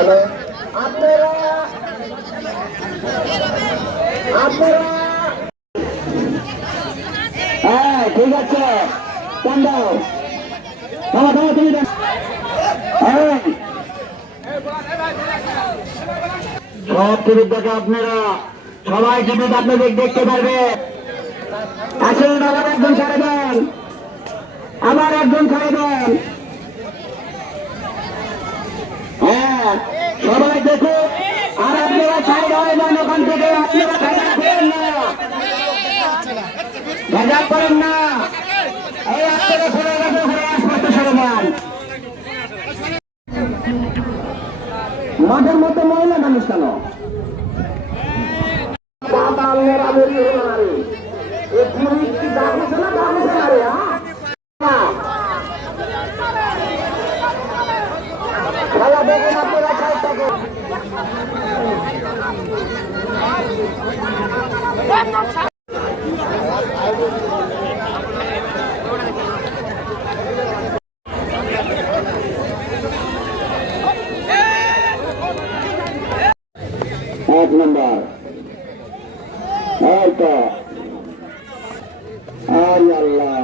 আপনারা হ্যাঁ ঠিক আছে। হ্যাঁ। আপনারা, সবাই টিভিতে আপনাদের দেখতে পারবে। আসুন আবার একজন ছেড়ে আবার একজন ছেড়ে হ্যাঁ সবাই দেখুন, আর আপনারা সাইড হয়ে ওখান থেকে আপনারা করেন না। ভেজাল করেন না। এই আপনারা মাঠের মধ্যে মহিলা মানুষ কেন? না না না? খেলা সাইড থাকুন এক নম্বর। এই তো আই আল্লাহ।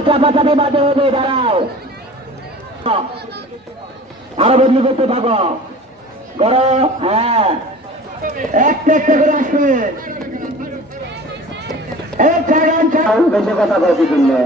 চাপাচাপি বাজে হবে দাঁড়াও। আরও বদলি করতে থাকো। করো হ্যাঁ। একটা একটা করে আসবে। এই চাগান চাগান বেশি কথা বলছি শুনলে।